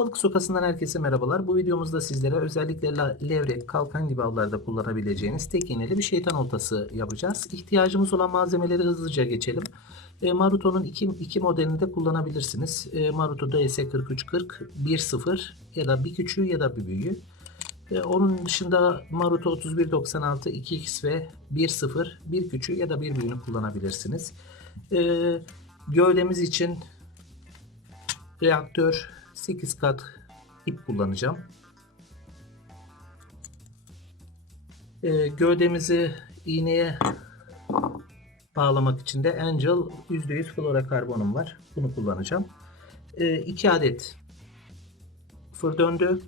Balık sokasından herkese merhabalar. Bu videomuzda sizlere özellikle levrek, kalkan gibi avlarda kullanabileceğiniz tek iğneli bir şeytan oltası yapacağız. İhtiyacımız olan malzemeleri hızlıca geçelim. E, Maruto'nun iki, iki modelini de kullanabilirsiniz. E, Maruto DS4340 1.0 ya da bir küçüğü ya da bir büyüğü. E, onun dışında Maruto 3196 2X ve 1.0 bir küçüğü ya da bir büyüğünü kullanabilirsiniz. E, gövdemiz için reaktör 8 kat ip kullanacağım. E, gövdemizi iğneye bağlamak için de Angel %100 fluorokarbonum var. Bunu kullanacağım. 2 adet fır döndü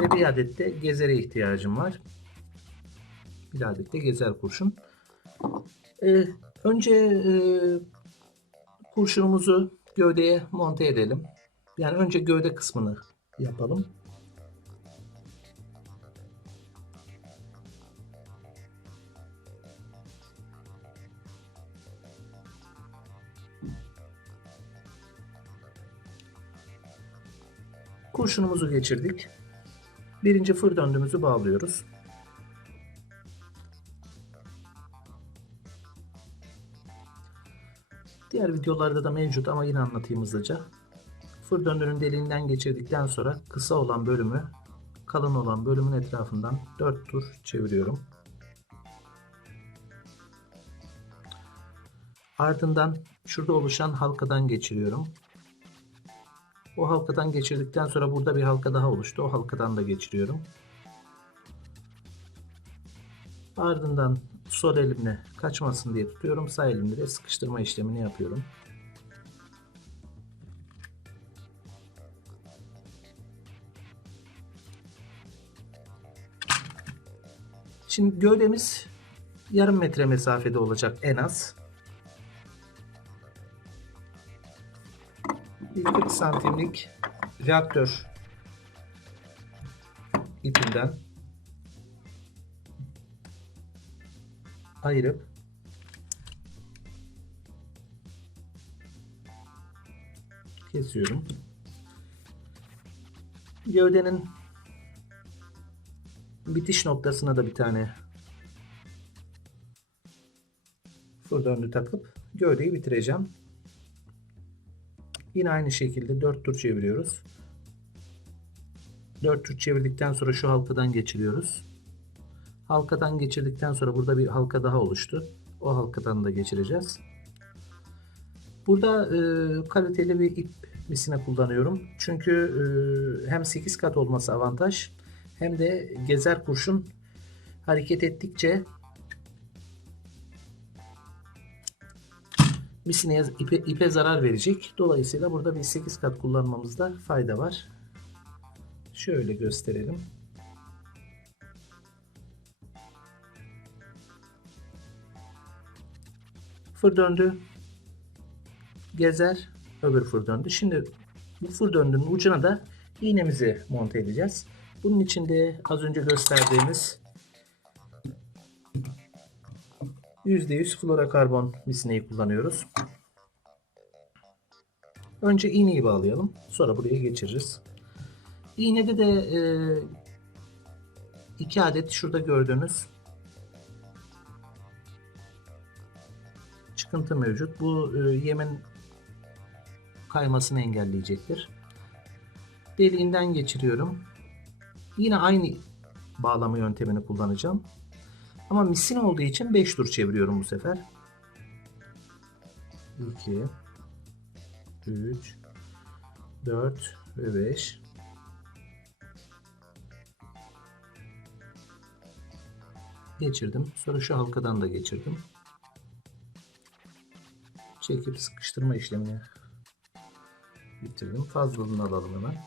ve bir adet de gezere ihtiyacım var. Bir adet de gezer kurşun. Ee, önce e, kurşunumuzu gövdeye monte edelim. Yani önce gövde kısmını yapalım. Kurşunumuzu geçirdik. Birinci fır döndüğümüzü bağlıyoruz. Diğer videolarda da mevcut ama yine anlatayım hızlıca. Fır döndünün deliğinden geçirdikten sonra kısa olan bölümü kalın olan bölümün etrafından 4 tur çeviriyorum. Ardından şurada oluşan halkadan geçiriyorum. O halkadan geçirdikten sonra burada bir halka daha oluştu. O halkadan da geçiriyorum. Ardından sol elimle kaçmasın diye tutuyorum. Sağ elimle de sıkıştırma işlemini yapıyorum. Şimdi gövdemiz yarım metre mesafede olacak en az. bir 40 santimlik reaktör ipinden ayırıp kesiyorum. Gövdenin bitiş noktasına da bir tane fır döndü takıp gövdeyi bitireceğim. Yine aynı şekilde 4 tur çeviriyoruz. 4 tur çevirdikten sonra şu halkadan geçiriyoruz. Halkadan geçirdikten sonra burada bir halka daha oluştu. O halkadan da geçireceğiz. Burada e, kaliteli bir ip misine kullanıyorum. Çünkü e, hem 8 kat olması avantaj hem de gezer kurşun hareket ettikçe misineye ipe, ipe zarar verecek. Dolayısıyla burada bir 8 kat kullanmamızda fayda var. Şöyle gösterelim. Fır döndü. Gezer. Öbür fır döndü. Şimdi bu fır döndüğünün ucuna da iğnemizi monte edeceğiz. Bunun için de az önce gösterdiğimiz %100 fluorokarbon misineyi kullanıyoruz. Önce iğneyi bağlayalım. Sonra buraya geçiririz. İğnede de e, iki adet şurada gördüğünüz çıkıntı mevcut. Bu e, yemin kaymasını engelleyecektir. Deliğinden geçiriyorum. Yine aynı bağlama yöntemini kullanacağım. Ama misin olduğu için 5 tur çeviriyorum bu sefer. 2 3 4 ve 5 geçirdim. Sonra şu halkadan da geçirdim. Çekip sıkıştırma işlemini bitirdim. Fazlalığını alalım hemen.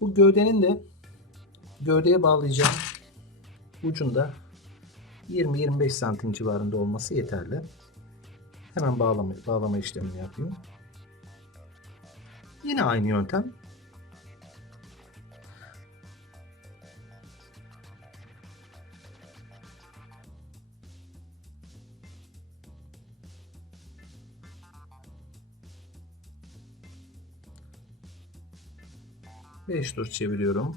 Bu gövdenin de gövdeye bağlayacağım ucunda 20-25 santim civarında olması yeterli. Hemen bağlama, bağlama işlemini yapayım. Yine aynı yöntem. 5 tur çeviriyorum.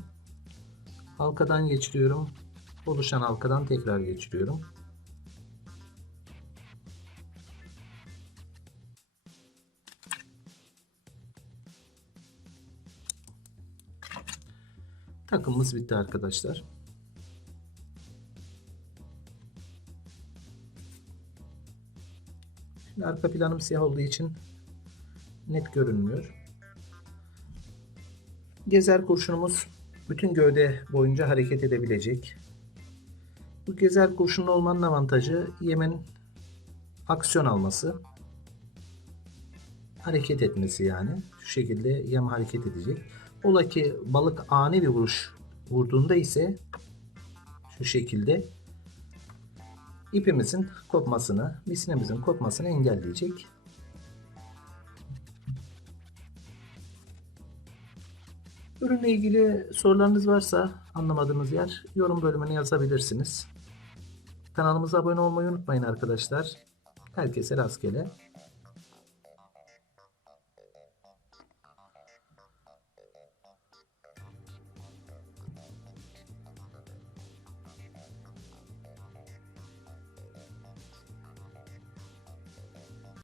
Halkadan geçiriyorum. Oluşan halkadan tekrar geçiriyorum. Takımımız bitti arkadaşlar. Şimdi arka planım siyah olduğu için net görünmüyor. Gezer kurşunumuz bütün gövde boyunca hareket edebilecek. Bu gezer kurşunlu olmanın avantajı yemin aksiyon alması. Hareket etmesi yani. Şu şekilde yem hareket edecek. Ola ki balık ani bir vuruş vurduğunda ise şu şekilde ipimizin kopmasını, misinemizin kopmasını engelleyecek. Ürünle ilgili sorularınız varsa anlamadığınız yer yorum bölümüne yazabilirsiniz. Kanalımıza abone olmayı unutmayın arkadaşlar. Herkese rastgele.